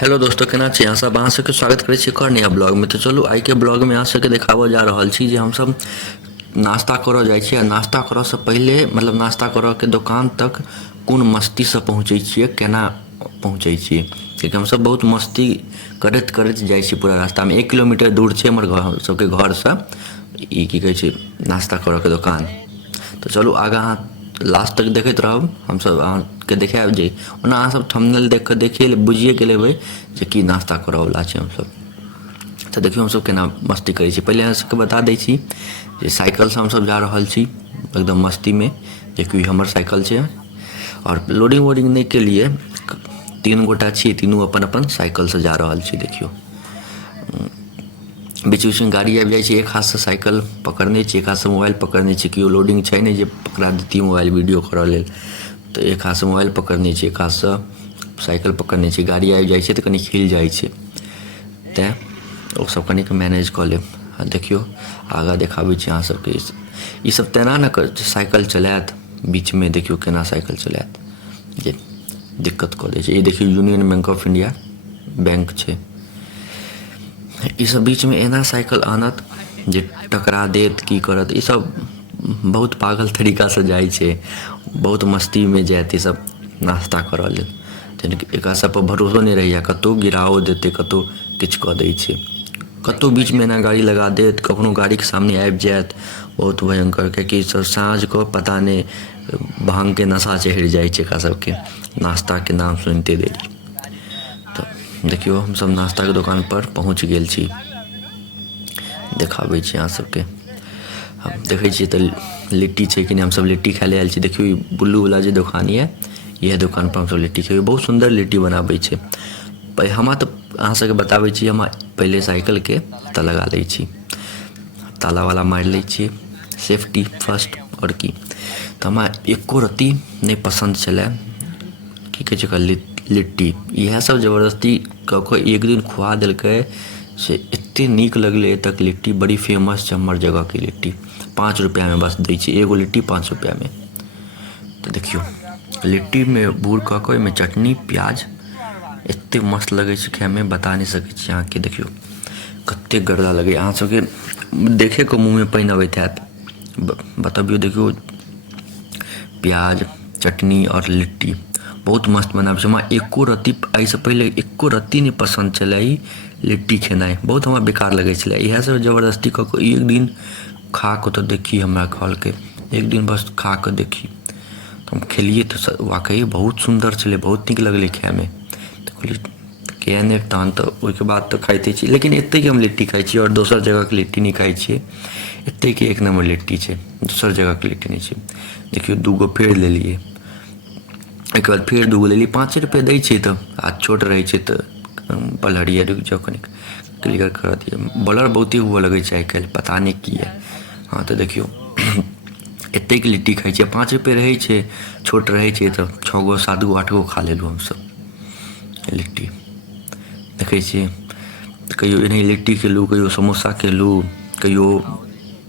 Hello दोस्तों, केना छी अहाँ सब? अहाँ सबके स्वागत करै छी एक और नया ब्लॉग में। तो चलू आई के ब्लॉग में अहाँ सबके देखाबऽ जा रहल छी जे हम सब नाश्ता करऽ जाइ छी। नाश्ता करऽ से पहले मतलब नाश्ता करऽ के दुकान तक कोन मस्ती से पहुँचै छियै, केना पहुँचै छियै, कियाकि हम सब बहुत मस्ती करैत करैत जाइ छी। पूरा रास्ता में 1 किलोमीटर दूर छै हमर घर सबके घर से ई की कहै छै नाश्ता करऽ के दुकान। तो चलू आगाँ अहाँ लास्ट तक देखैत रहब, हमसब अहाँके देखाएब जे ओना अहाँ सब थंबनेल देख के देखिए बुझिए गेल हेबै जे की नाश्ता करऽवला छै हमसब। तो देखियौ हमसब केना मस्ती करै छी। पहिले अहाँ सबके बता दै छी जे साइकिल से हमसब जा रहल छी एकदम मस्ती में, जेकि हमर साइकिल छै और लोडिंग वोडिंग नहीं के लिए 3 गोटा छी, तीनों अपन अपन साइकिल से जा रहल छी। देखियौ बीच बीच में गाड़ी आबि जाइ छै, एक हाथ से साइकिल पकड़ने छी, एक हाथ से मोबाइल पकड़ने छी, केओ लोडिंग छै नहीं जे पकड़ा देती मोबाइल वीडियो करऽ लेल। तो एक हाथ से मोबाइल पकड़ने छी, एक हाथ से साइकिल पकड़ने छी। गाड़ी आबि जाइ छै तऽ कनी हिल जाइ छै, तेँ ओ सब कनिक मैनेज कऽ लेब। देखियौ आगाँ देखाबै छी अहाँ सबके। ई सब तेना न कर साइकिल चलाएत बीच में, देखियौ केना साइकिल चलाएत जे दिक्कत कऽ दै छै। ई देखियौ union bank of India bank छै। ई सब बीच में एना साइकिल आनत जे टकरा देत, की करत। ई सब बहुत पागल तरीका से जाइ छै, बहुत मस्ती में जाएत ई सब नाश्ता करऽ लेल। एकरा सब पर भरोसो नहीं रहैया, कतौ गिराओ देतै, कतौ किछु कऽ दै छै, कतौ बीच में एना गाड़ी लगा देत, कखनो गाड़ी के सामने आबि जाएत। बहुत भयंकर, कियाकि सब साँझ को पता नहीं भांग के नशा चढ़ि जाइ छै एकरा सबके नाश्ता के नाम सुनते देरी। तो देखियो हम सब नाश्ता के दुकान पर पहुँच गेल छी, देखाबै छी अहाँ सबके। हम देखै छियै तऽ लिट्टी छै कि नहीं, हम सब लिट्टी खाय ले आयल छी। देखियो ई बुल्लू वाला जे दुकान ये, इएह दुकान पर हम सब लिट्टी खेबै। बहुत सुंदर लिट्टी बनाबै छै। हमरा तो अहाँ सबके बताबै छी, हम पहले साइकिल के ताला लगा लै छी, ताला वाला मारि लै छियै, सेफ्टी फर्स्ट। और की तो हमरा एको रत्ती नहीं पसंद छलै की कहै छै ओकरा लिट्टी। इएह सब जबरदस्ती कऽ कऽ एक दिन खुआ देलकै से एते नीक लगलै। एतक लिट्टी बड़ी फेमस छै हमर जगह के लिट्टी। 5 रुपया में बस दै छै एगो लिट्टी, 5 रुपया में। तो देखियो लिट्टी में बूर कऽ कऽ ओहिमे चटनी प्याज एते मस्त लगै छै खाय में, बता नहीं सकै छी अहाँके। देखियो कते गरदा लगैए, अहाँ सबके देखे के मुँह में पानि अबैत हैत। बतबियौ देखियो प्याज चटनी और लिट्टी बहुत मस्त बनाबै छै। हमरा एको रत्ती एहिसँ पहिले एको रत्ती नहीं पसंद छलै ई लिट्टी खेनाइ, बहुत हमरा बेकार लगै छलै। इएह सब जबरदस्ती कऽ कऽ एक दिन खा कऽ तो देखी, हमरा कहलकै एक दिन बस खा कऽ देखी। तो हम खेलिए तो वाकई बहुत सुंदर छलै, बहुत नीक लगलै खाय में। तो कहलिए किया नहीं, तहन तो ओहिके बाद तो खाइते छी, लेकिन एत्ते के हम लिट्टी खाइ छी और दोसर जगह के लिट्टी नहीं खाइ छियै। एत्ते के 1 नंबर लिट्टी छै, दोसर जगह के लिट्टी नहीं छै। देखियो 2 गो फेर लेलिए, एहिके बाद फेर 2 गो लेलिए। 5 रुपये दै छै तऽ आ छोट रहै छै तऽ पलहरिया रुकि जाओ कनिक क्लियर कर दिए। ब्लर बहुते हुए लगै छै आइ काल्हि, पता नहीं किया। हाँ तो देखियो एत्ते के लिट्टी खाइ छियै, 5 रुपये रहै छै, छोट रहै छै तऽ 6 गो 7 गो 8 गो खा लेलहुँ हमसब लिट्टी। देखै छियै कहियो एनाही लिट्टी खेलहुँ, कहियो समोसा खेलहुँ, कहियो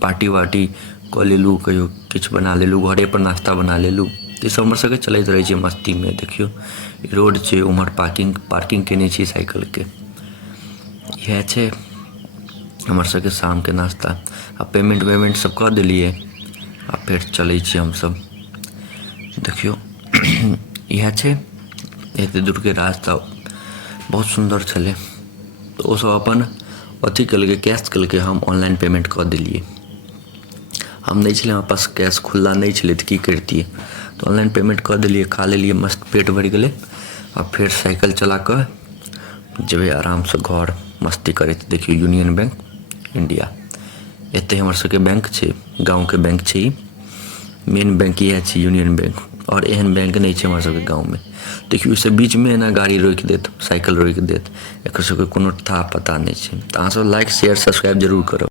पार्टी वार्टी कऽ लेलहुँ, कहियो किछु बना लेलहुँ, घरे पर नाश्ता बना लेलहुँ। ई सब हमर सबके चलैत रहै छै मस्ती में। देखियो रोड छै, उम्हर पार्किंग केने छी साइकिल के। इएह छै हमर सबके शाम के नाश्ता। आ पेमेंट सब कऽ देलिए आ फेर चलै छी हमसब। देखियो इएह छै, एते दूर के रास्ता बहुत सुंदर छलै। तो ओ सब अपन अथी केलकै, कैश केलकै, हम ऑनलाइन पेमेंट कऽ देलिए। हम नहीं छलै हमरा पास कैश, खुल्ला नहीं छलै तऽ की करितियै। तो ऑनलाइन पेमेंट कऽ देलिए, खा लेलिए, मस्त पेट भरि गेलै। आ फेर साइकिल चला कऽ जेबै आराम से घर मस्ती करैत। देखियो यूनियन बैंक इंडिया, एते हमर सबके बैंक छै, गाँव के बैंक छै ई। मेन बैंक इएह छै यूनियन बैंक, और एहन बैंक नहीं छै हमर सबके गाँव में। देखियो इससे बीच में एना गाड़ी रोकि देत, साइकिल रोकि देत, एकर सबके कोनो था पता नहीं छै। तऽ अहाँ सब लाइक शेयर सब्सक्राइब जरूर करब।